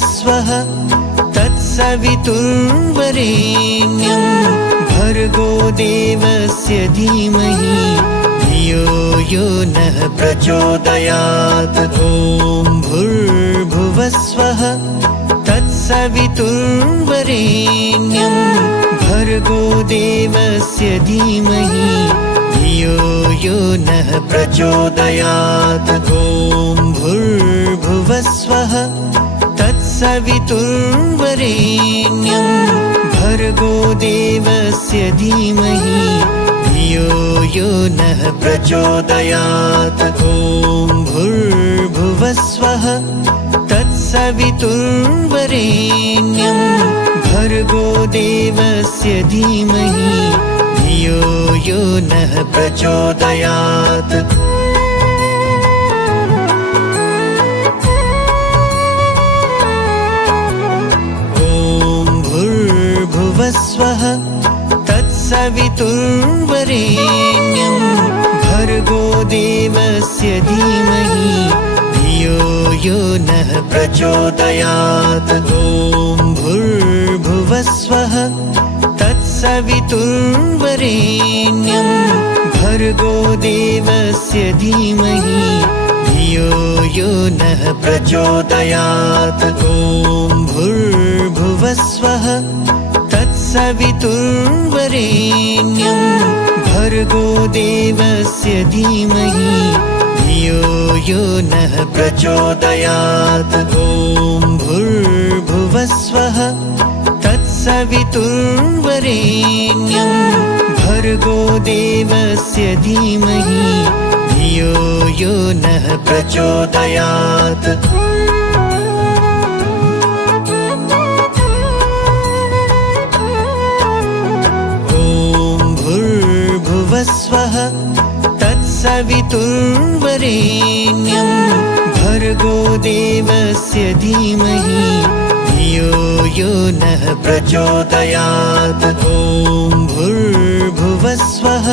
भूर्भुवस्वः तत्सवितुर्वरेण्यं भर्गो देवस्य धीमहि धियो यो नः प्रचोदयात्। ॐ भूर्भुवस्वः तत्सवितुर्वरेण्यं भर्गो देवस्य धीमहि धियो यो नः प्रचोदयात्। ॐ भूर्भुवस्वः तत्सवितुर्वरेण्यं भर्गो देवस्य धीमहि धियो यो नः प्रचोदयात्। ॐ भूर्भुवस्वः तत्सवितुर्वरेण्यं भर्गो देवस्य धीमहि धियो यो नः प्रचोदयात्। ॐ भूर्भुवस्वः तत्सवितुर्वरेण्यं भर्गो देवस्य धीमहि धियो यो नः प्रचोदयात्। ॐ भूर्भुवस्वः तत्सवितुर्वरेण्यं भर्गो देवस्य धीमहि धियो यो नः प्रचोदयात्। ॐ भूर्भुवस्वः तत्सवितुर्वरेण्यं भर्गो देवस्य धीमहि धियो यो नः प्रचोदयात्। ॐ भूर्भुवस्वः तत्सवितुर्वरेण्यं भर्गो देवस्य धीमहि धियो यो नः प्रचोदयात्। ॐ भूर्भुवस्वः तत्सवितुर्वरेण्यं भर्गो देवस्य धीमहि धियो यो नः प्रचोदयात्। ॐ भूर्भुवस्वः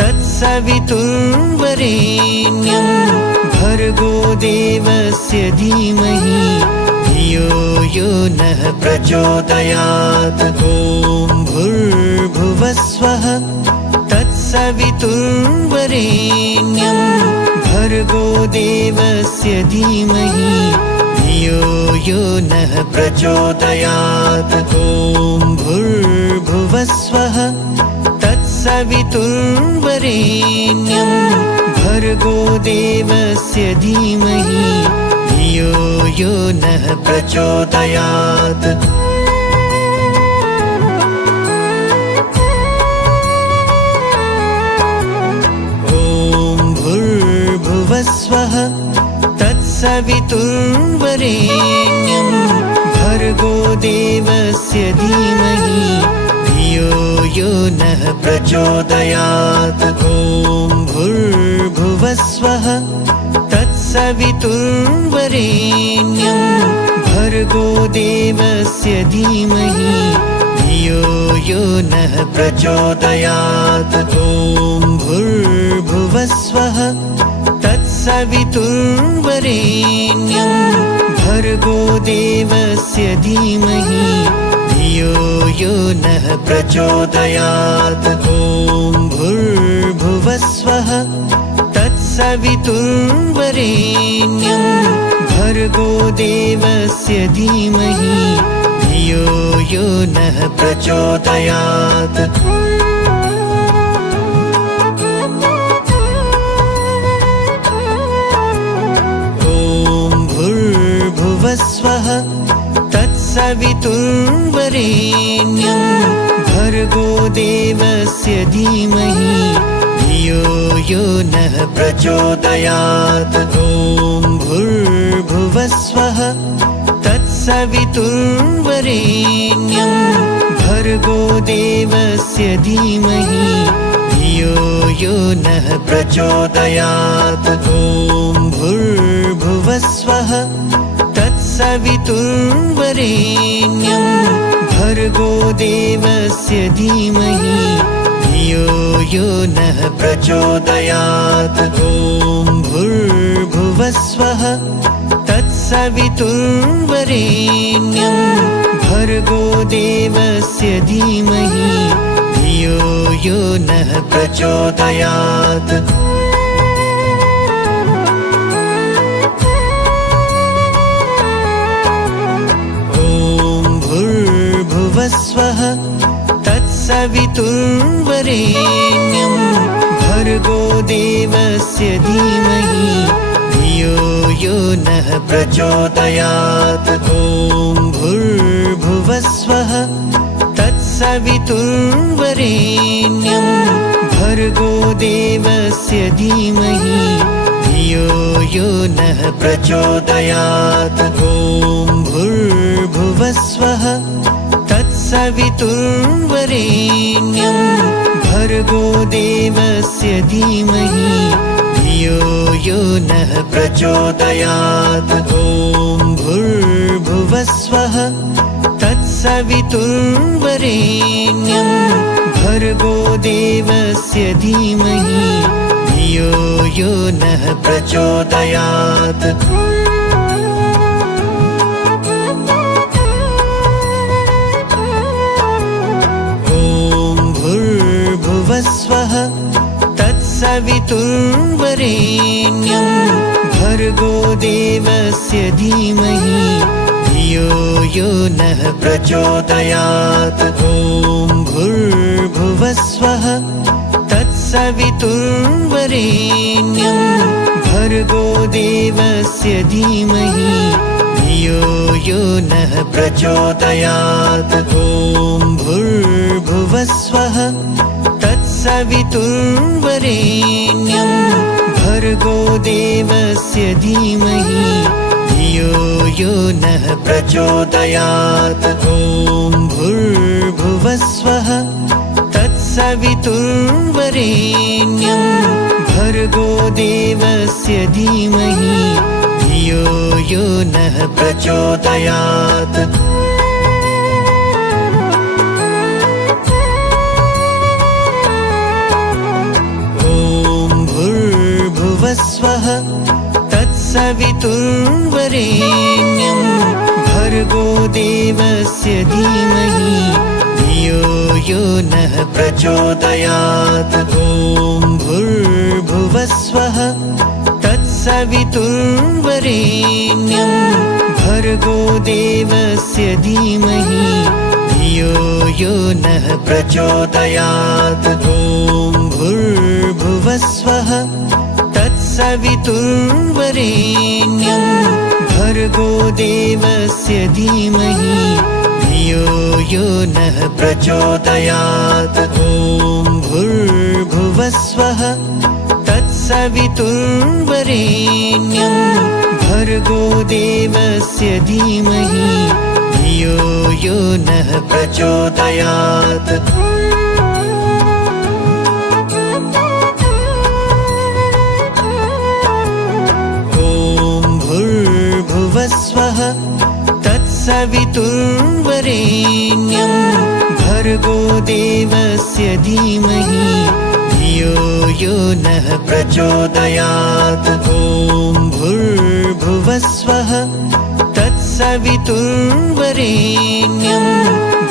तत्सवितुर्वरेण्यं भर्गो देवस्य धीमहि धियो यो नः प्रचोदयात्। ॐ भूर्भुवस्वः तत्सवितुर्वरेण्यं भर्गो देवस्य धीमहि धियो यो नः प्रचोदयात्। ॐ भूर्भुवस्वः तत्सवितुर्वरेण्यं भर्गो देवस्य धीमहि धियो यो नः प्रचोदयात्। ॐ भूर्भुवस्वः तत्सवितुर्वरेण्यं भर्गो देवस्य धीमहि धियो यो नः प्रचोदयात्। ॐ भूर्भुवस्वः तत्सवितुर्वरेण्यं भर्गो देवस्य धीमहि धियो यो नः प्रचोदयात्। ॐ भूर्भुवस्वः तत्सवितुर्वरेण्यं भर्गो देवस्य धीमहि धियो यो नः प्रचोदयात्। ॐ भूर्भुवस्वः तत्सवितुर्वरेण्यं भर्गो देवस्य धीमहि धियो यो नः प्रचोदयात्। ॐ भूर्भुवस्वः तत्सवितुर्वरेण्यं भर्गो देवस्य धीमहि धियो यो नः प्रचोदयात्। ॐ भूर्भुवस्वः तत्सवितुर्वरेण्यं भर्गो देवस्य धीमहि धियो यो नः प्रचोदयात्। ॐ भूर्भुवस्वः तत्सवितुर्वरेण्यं भर्गो देवस्य धीमहि धियो यो नः प्रचोदयात्। ॐ भूर्भुवस्वः तत्सवितुर्वरेण्यं तत्सवितुर्वरेण्यं भर्गो देवस्य धीमहि धियो यो नः प्रचोदयात्। भुवस्वः तत्सवितुर्वरेण्यं भर्गो देवस्य धीमहि धियो यो नः प्रचोदयात्। ॐ भूर्भुवस्वः तत्सवितुर्वरेण्यं भर्गो देवस्य धीमहि धियो यो नः प्रचोदयात्। ॐ भूर्भुवस्वः तत्सवितुर्वरेण्यं भर्गो देवस्य धीमहि धियो यो नः प्रचोदयात्। ॐ भूर्भुवस्वः तत्सवितुर्वरेण्यं भर्गो देवस्य धीमहि धियो यो नः प्रचोदयात्। भुवस्वः तत्सवितुर्वरेण्यं भर्गो देवस्य धीमहि धियो यो नः प्रचोदयात्। ॐ भूर्भुवस्वः तत्सवितुर्वरेण्यं भर्गो देवस्य धीमहि धियो यो नः प्रचोदयात्। ॐ भूर्भुवस्वः तत्सवितुर्वरेण्यं भर्गो देवस्य धीमहि धियो यो नः प्रचोदयात्। ॐ भूर्भुवस्वः तत्सवितुर्वरेण्यं भर्गो देवस्य धीमहि धियो यो नः प्रचोदयात्। भुवस्वः तत्सवितुर्वरेण्यं भर्गो देवस्य धीमहि धियो यो नः प्रचोदयात्। ॐ भूर्भुवस्वः तत्सवितुर्वरेण्यं भर्गो देवस्य धीमहि धियो यो नः प्रचोदयात्। ॐ भूर्भुवस्वः तत्सवितुर्वरेण्यं भर्गो देवस्य धीमहि धियो यो नः प्रचोदयात्। ॐ भूर्भुवस्वः तत्सवितुर्वरेण्यं भर्गो देवस्य धीमहि धियो यो नः प्रचोदयात्। भुवस्वः तत्सवितुर्वरेण्यं भर्गो देवस्य धीमहि धियो यो नः प्रचोदयात्। ॐ भूर्भुवस्वः तत्सवितुर्वरेण्यं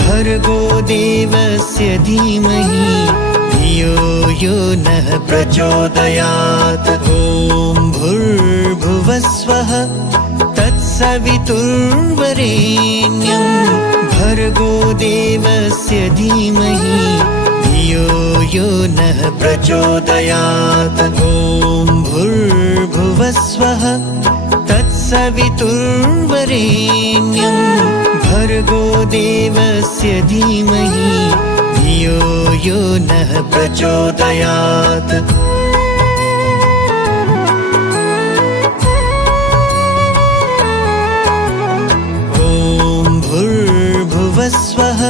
भर्गो देवस्य धीमहि धियो यो नः प्रचोदयात्। ॐ भूर्भुवस्वः तत्सवितुर्वरेण्यं भर्गो देवस्य धीमहि धियो यो नः प्रचोदयात्। ॐ भूर्भुवस्वः तत्सवितुर्वरेण्यं भर्गो देवस्य धीमहि धियो यो नः प्रचोदयात्। भुवस्वः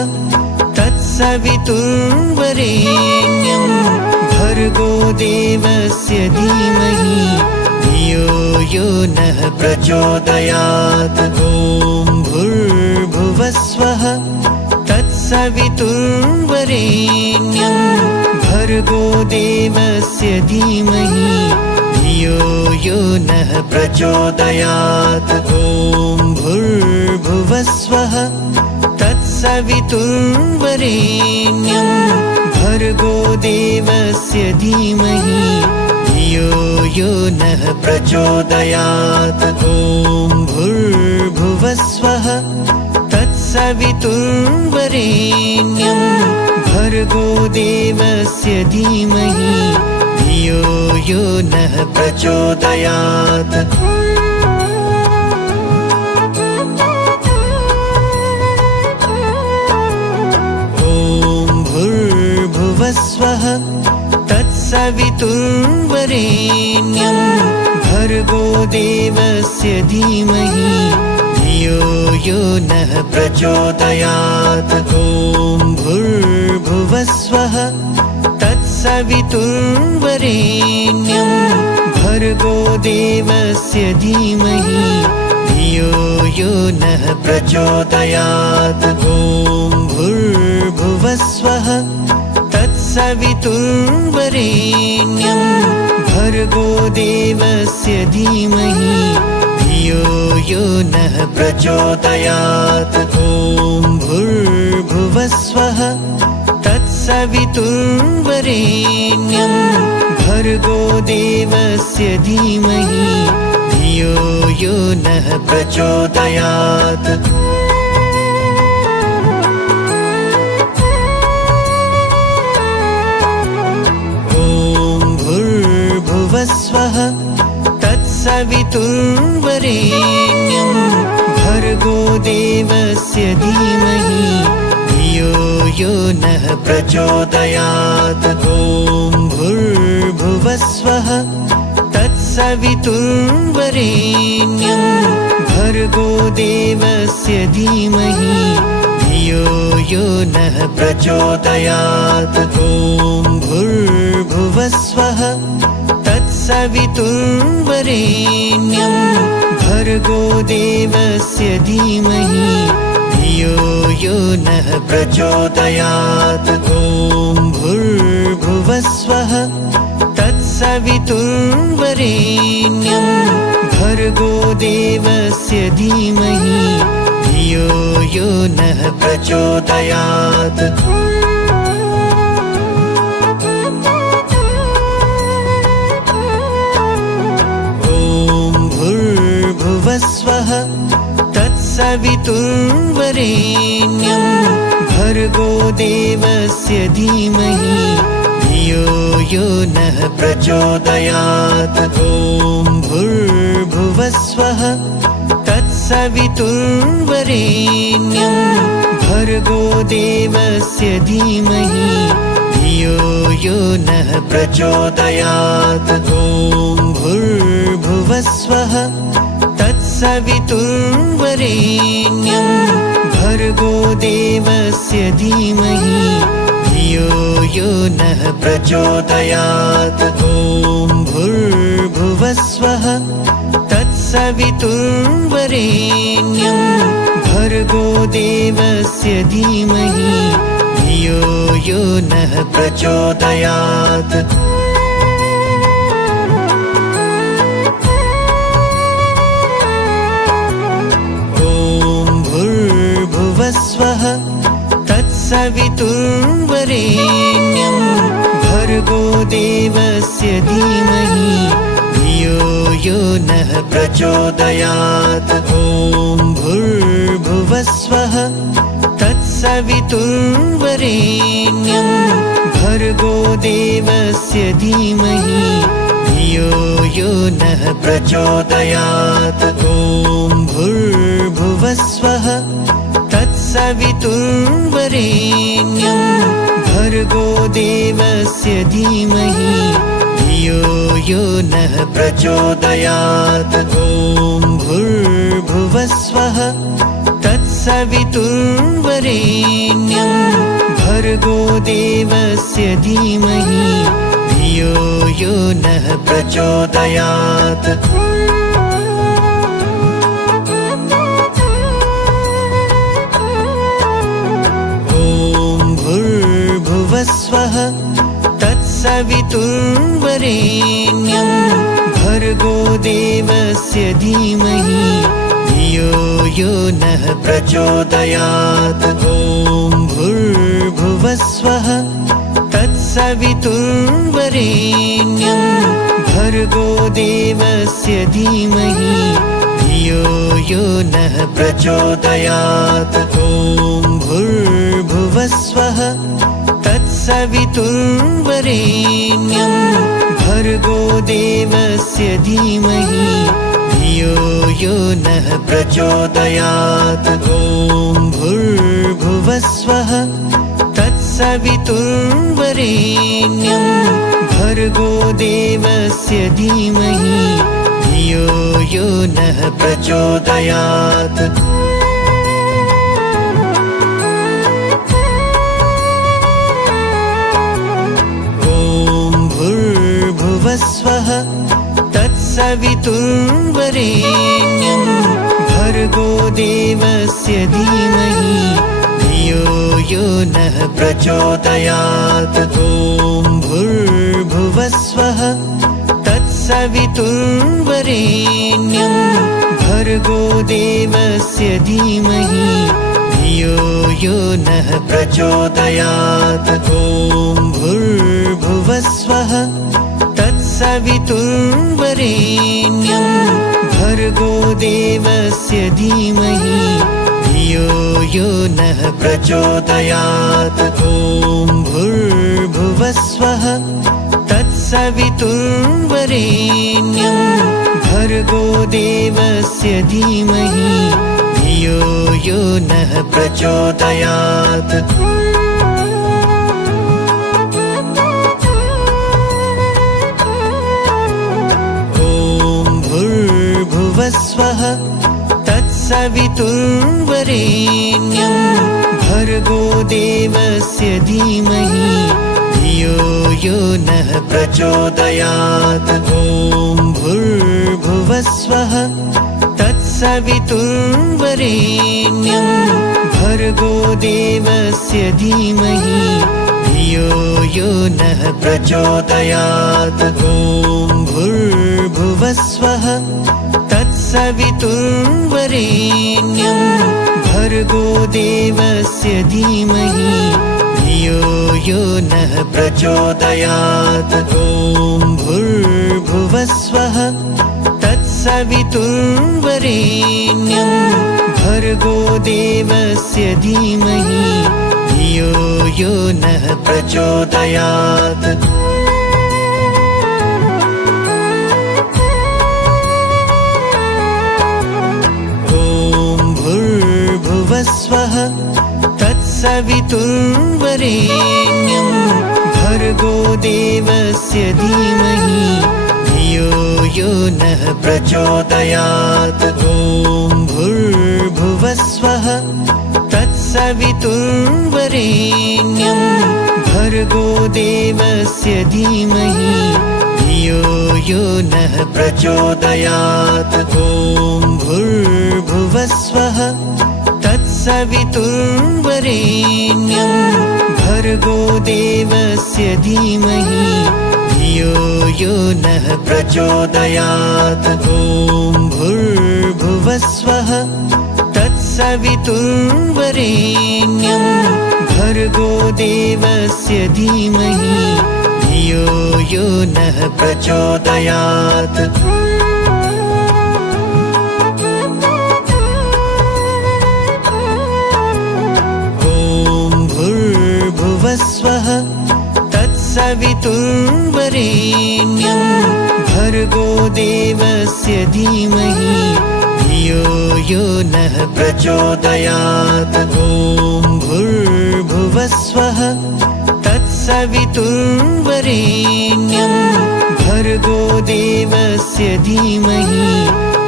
तत्सवितुर्वरेण्यं भर्गो देवस्य धीमहि धियो यो नः प्रचोदयात्। ॐ भूर्भुवस्वः तत्सवितुर्वरेण्यं भर्गो देवस्य धीमहि धियो यो नः प्रचोदयात्। ॐ भूर्भुवस्वः तत्सवितुर्वरेण्यं भर्गो देवस्य धीमहि धियो यो नः प्रचोदयात्। ॐ भूर्भुवस्वः तत्सवितुर्वरेण्यं भर्गो देवस्य धीमहि धियो यो नः प्रचोदयात्। ॐ भूर्भुवस्वः तत्सवितुर्वरेण्यं भर्गो देवस्य धीमहि धियो यो नः प्रचोदयात्। ॐ भूर्भुवस्वः तत्सवितुर्वरेण्यं भर्गो देवस्य धीमहि धियो यो नः प्रचोदयात्। ॐ भूर्भुवस्वः तत्सवितुर्वरेण्यं भर्गो देवस्य धीमहि धियो यो नः प्रचोदयात्। ॐ भूर्भुवस्वः तत्सवितुर्वरेण्यं भर्गो देवस्य धीमहि धियो यो नः प्रचोदयात्। ॐ भूर्भुवस्वः तत्सवितुर्वरेण्यं भर्गो देवस्य धीमहि धियो यो नः प्रचोदयात्। ॐ भूर्भुवस्वः तत्सवितुर्वरेण्यं भर्गो देवस्य धीमहि धियो यो नः प्रचोदयात्। ॐ भूर्भुवस्वः तत्सवितुर्वरेण्यं भर्गो देवस्य धीमहि धियो यो नः प्रचोदयात्। ॐ भूर्भुवस्वः तत्सवितुर्वरेण्यं भर्गो देवस्य धीमहि धियो यो नः प्रचोदयात्। ॐ भूर्भुवस्वः तत्सवितुर्वरेण्यं भर्गो देवस्य धीमहि धियो यो नः प्रचोदयात्। ॐ भूर्भुवस्वः तत्सवितुर्वरेण्यं भर्गो देवस्य धीमहि धियो यो नः प्रचोदयात्। ॐ भूर्भुवस्वः तत्सवितुर्वरेण्यं भर्गो देवस्य धीमहि धियो यो नः प्रचोदयात्। ॐ भूर्भुवस्वः तत्सवितुर्वरेण्यं भर्गो देवस्य धीमहि धियो यो नः प्रचोदयात्। ॐ भूर्भुवस्वः तत्सवितुर्वरेण्यं भर्गो देवस्य धीमहि धियो यो नः प्रचोदयात्। ॐ भूर्भुवस्वः तत्सवितुर्वरेण्यं भर्गो देवस्य धीमहि धियो यो नः प्रचोदयात्। ॐ भूर्भुवस्वः तत्सवितुर्वरेण्यं भर्गो देवस्य धीमहि धियो यो नः प्रचोदयात्। ॐ भूर्भुवस्वः तत्सवितुर्वरेण्यं भर्गो देवस्य धीमहि धियो यो नः प्रचोदयात्। भूर्भुवस्वः तत्सवितुर्वरेण्यं भर्गो धीमहि धियो यो नः प्रचोदयात्। ॐ भूर्भुवस्वः तत्सवितुर्वरेण्यं भर्गो देवस्य धीमहि धियो यो नः प्रचोदयात्। ॐ भूर्भुवस्वः तत्सवितुर्वरेण्यं भर्गो देवस्य धीमहि धियो यो नः प्रचोदयात्। ॐ भूर्भुवस्वः तत्सवितुर्वरेण्यं भर्गो देवस्य धीमहि धियो यो नः प्रचोदयात्। भूर्भुवस्वः तत्सवितुर्वरेण्यं भर्गो देवस्य धीमहि धियो यो नः प्रचोदयात्। ॐ भूर्भुवस्वः तत्सवितुर्वरेण्यं भर्गो देवस्य धीमहि धियो यो नः प्रचोदयात्। ॐ भूर्भुवस्वः तत्सवितुर्वरेण्यं भर्गो देवस्य धीमहि धियो यो नः प्रचोदयात्। ॐ भूर्भुवस्वः तत्सवितुर्वरेण्यं भर्गो देवस्य धीमहि धियो यो नः प्रचोदयात्। भूर्भुवस्वः तत्सवितुर्वरेण्यं भर्गो देवस्य धीमहि धियो यो नः प्रचोदयात्। ॐ भूर्भुवस्वः तत्सवितुर्वरेण्यं भर्गो देवस्य धीमहि धियो यो नः प्रचोदयात्। ॐ भूर्भुवस्वः तत्सवितुर्वरेण्यं भर्गो देवस्य धीमहि धियो यो नः प्रचोदयात्। ॐ भूर्भुवस्वः तत्सवितुर्वरेण्यं भर्गो देवस्य धीमहि धियो यो नः प्रचोदयात्। भूर्भुवस्वः तत्सवितुर्वरेण्यं भर्गो देवस्य धीमहि धियो यो नः प्रचोदयात्। ॐ भूर्भुवस्वः तत्सवितुर्वरेण्यं भर्गो देवस्य धीमहि धियो यो नः प्रचोदयात्। ॐ भूर्भुवस्वः तत्सवितुर्वरेण्यं भर्गो देवस्य धीमहि धियो यो नः प्रचोदयात्। ॐ भूर्भुवस्वः तत्सवितुर्वरेण्यं भर्गो देवस्य धीमहि धियो यो नः प्रचोदयात्। भूर्भुवस्वः तत्सवितुर्वरेण्यं भर्गो देवस्य धीमहि धियो यो नः प्रचोदयात्। ॐ भूर्भुवस्वः तत्सवितुर्वरेण्यं भर्गो देवस्य धीमहि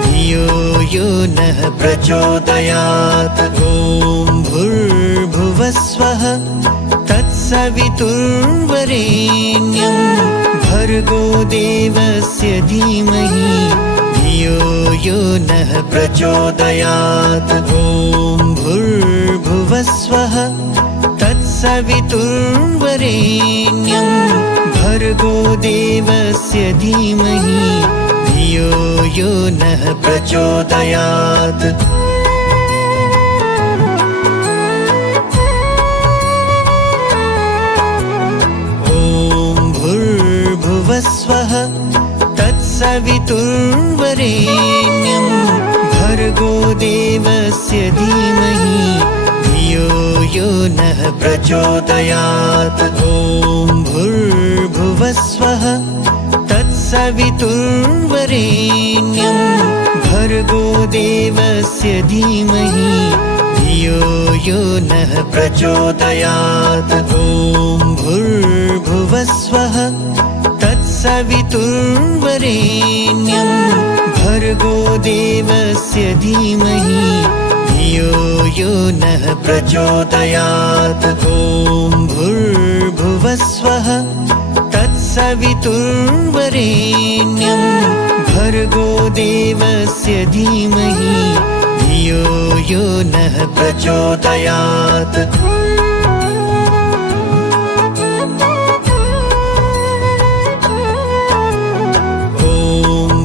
धियो यो नः प्रचोदयात्। ॐ भूर्भुवस्वः तत्सवितुर्वरेण्यं भर्गो देवस्य धीमहि धियो यो नः प्रचोदयात्। ॐ भूर्भुवस्वः तत्सवितुर्वरेण्यं भर्गो देवस्य धीमहि धियो यो नः प्रचोदयात्। ॐ भूर्भुवस्वः तत्सवितुर्वरेण्यं भर्गो देवस्य धीमहि धियो यो नः प्रचोदयात्। ॐ भूर्भुवस्वः तत्सवितुर्वरेण्यं भर्गो देवस्य धीमहि धियो यो नः प्रचोदयात्। ॐ भूर्भुवस्वः तत्सवितुर्वरेण्यं भर्गो देवस्य धीमहि धियो यो नः प्रचोदयात्। ॐ भूर्भुवस्वः तत्सवितुर्वरेण्यं भर्गो देवस्य धीमहि धियो यो नः प्रचोदयात्। ॐ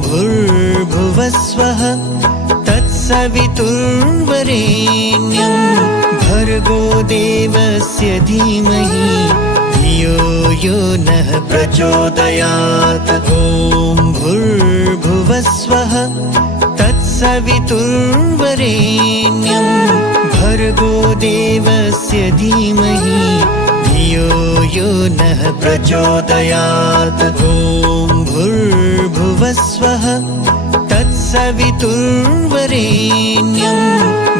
भूर्भुवस्वः तत्सवितुर्वरेण्यं भर्गो देवस्य धीमहि धियो यो नः प्रचोदयात्। ॐ भूर्भुवस्वः तत्सवितुर्वरेण्यं भर्गो देवस्य धीमहि धियो यो नः प्रचोदयात्। ॐ भूर्भुवस्वः तत्सवितुर्वरेण्यं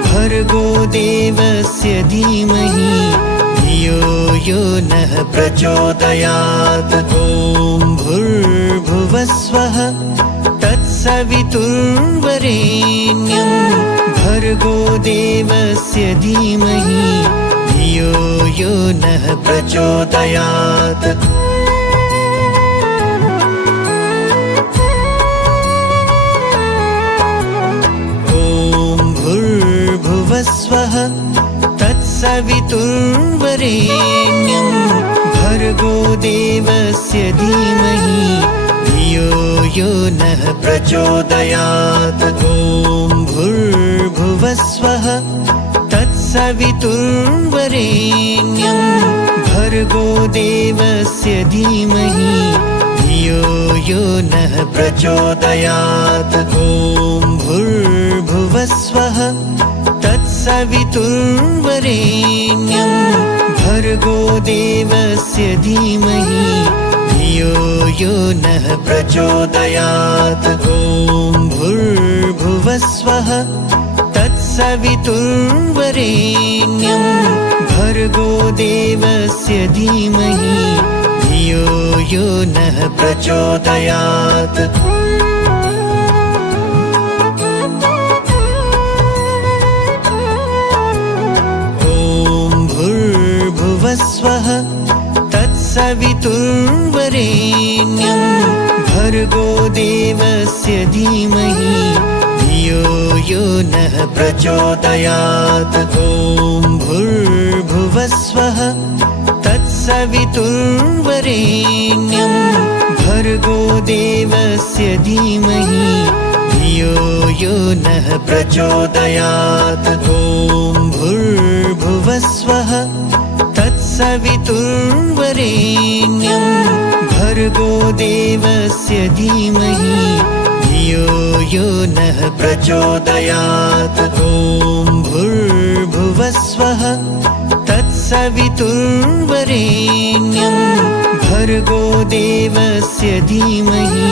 भर्गो देवस्य धीमहि धियो यो नः प्रचोदयात्। ॐ भूर्भुवस्वः तत्सवितुर्वरेण्यं भर्गो देवस्य धीमहि धियो यो नः प्रचोदयात्। ॐ भूर्भुवस्वः तत्सवितुर्वरेण्यं भर्गो देवस्य धीमहि धियो यो नः प्रचोदयात्। ॐ भूर्भुवस्वः तत्सवितुर्वरेण्यं भर्गो देवस्य धीमहि धियो यो नः प्रचोदयात्। ॐ भूर्भुवस्वः तत्सवितुर्वरेण्यं भर्गो देवस्य धीमहि धियो यो नः प्रचोदयात्। ॐ भूर्भुवस्वः तत्सवितुर्वरेण्यं भर्गो देवस्य धीमहि धियो यो नः प्रचोदयात्। ॐ भूर्भुवस्वः तत्सवितुर्वरेण्यं भर्गो देवस्य धीमहि धियो यो नः प्रचोदयात्। ॐ भूर्भुवस्वः तत्सवितुर्वरेण्यं भर्गो देवस्य धीमहि धियो यो नः प्रचोदयात्। ॐ भूर्भुवस्वः तत्सवितुर्वरेण्यं भर्गो देवस्य धीमहि धियो यो नः प्रचोदयात्। ॐ भूर्भुवस्वः तत्सवितुर्वरेण्यं भर्गो देवस्य धीमहि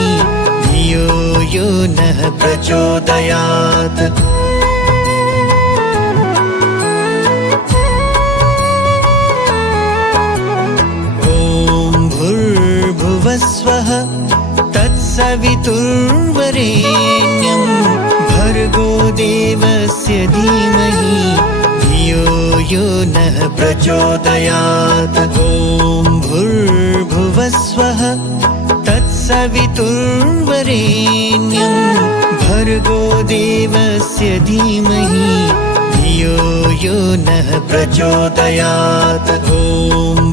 धियो यो नः प्रचोदयात्। ॐ भूर्भुवस्वः तत्सवितुर्वरेण्यं भर्गो देवस्य धीमहि धियो यो नः प्रचोदयात्। ॐ भूर्भुवस्वः तत्सवितुर्वरेण्यं भर्गो देवस्य धीमहि धियो यो नः प्रचोदयात्। ॐ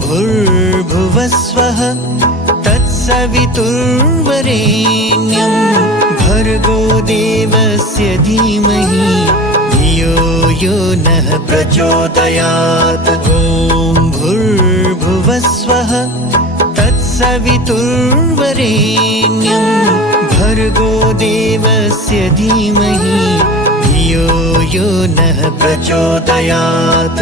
भूर्भुवस्वः तत्सवितुर्वरेण्यं भर्गो यो नः प्रचोदयात्। ॐ भूर्भुवस्वः तत्सवितुर्वरेण्यं भर्गो देवस्य धीमहि धियो यो नः प्रचोदयात्।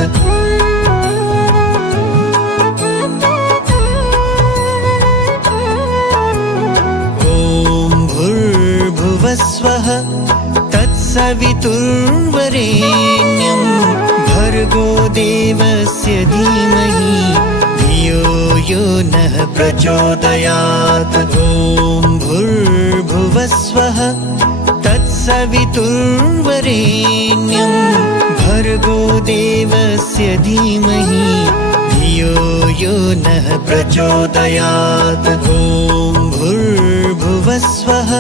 ॐ भूर्भुवस्वः तत्सवितुर्वरेण्यं भर्गो देवस्य धीमहि धियो यो नः प्रचोदयात्। ॐ भूर्भुवस्वः तत्सवितुर्वरेण्यं भर्गो देवस्य धीमहि धियो यो नः प्रचोदयात्। ॐ भूर्भुवस्वः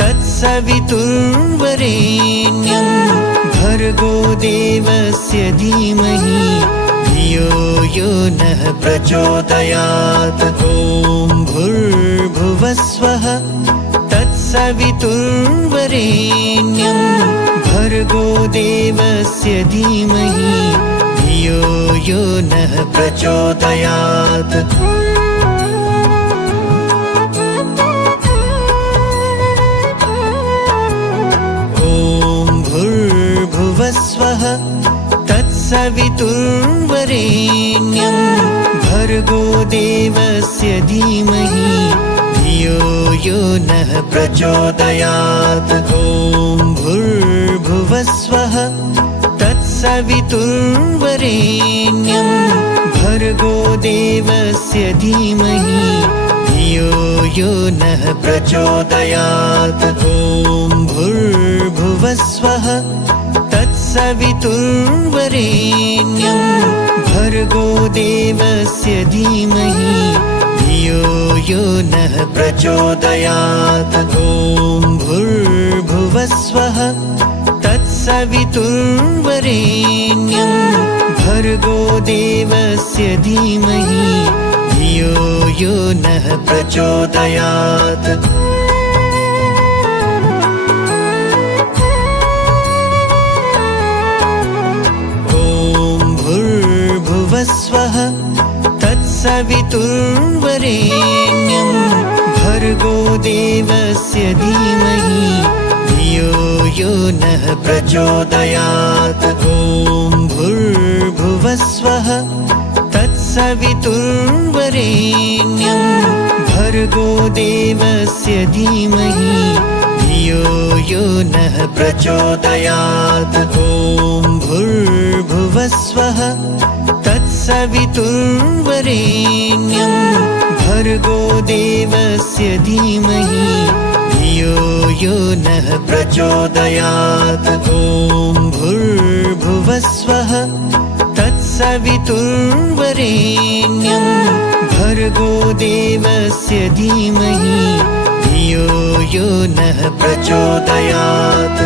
तत्सवितुर्वरेण्यं भर्गो देवस्य धीमहि धियो यो नः प्रचोदयात्। ॐ भूर्भुवस्वः तत्सवितुर्वरेण्यं भर्गो देवस्य धीमहि धियो यो नः प्रचोदयात्। भूर्भुवस्वः तत्सवितुर्वरेण्यं भर्गो देवस्य धीमहि धियो यो नः प्रचोदयात्। ॐ भूर्भुवस्वः तत्सवितुर्वरेण्यं भर्गो देवस्य धीमहि धियो यो नः प्रचोदयात्। ॐ भूर्भुवस्वः तत्सवितुर्वरेण्यं भर्गो देवस्य धीमहि धियो यो नः प्रचोदयात्। ॐ भूर्भुवस्वः तत्सवितुर्वरेण्यं भर्गो देवस्य धीमहि धियो यो नः प्रचोदयात्। भूर्भुवस्वः तत्सवितुर्वरेण्यं भर्गो देवस्य धीमहि धियो यो नः प्रचोदयात्। ॐ भूर्भुवस्वः तत्सवितुर्वरेण्यं भर्गो देवस्य धीमहि धियो यो नः प्रचोदयात्। ॐ भूर्भुवस्वः तत्सवितुर्वरेण्यं भर्गो देवस्य धीमहि धियो यो नः प्रचोदयात्। ॐ भूर्भुवस्वः तत्सवितुर्वरेण्यं भर्गो देवस्य धीमहि धियो यो नः प्रचोदयात्।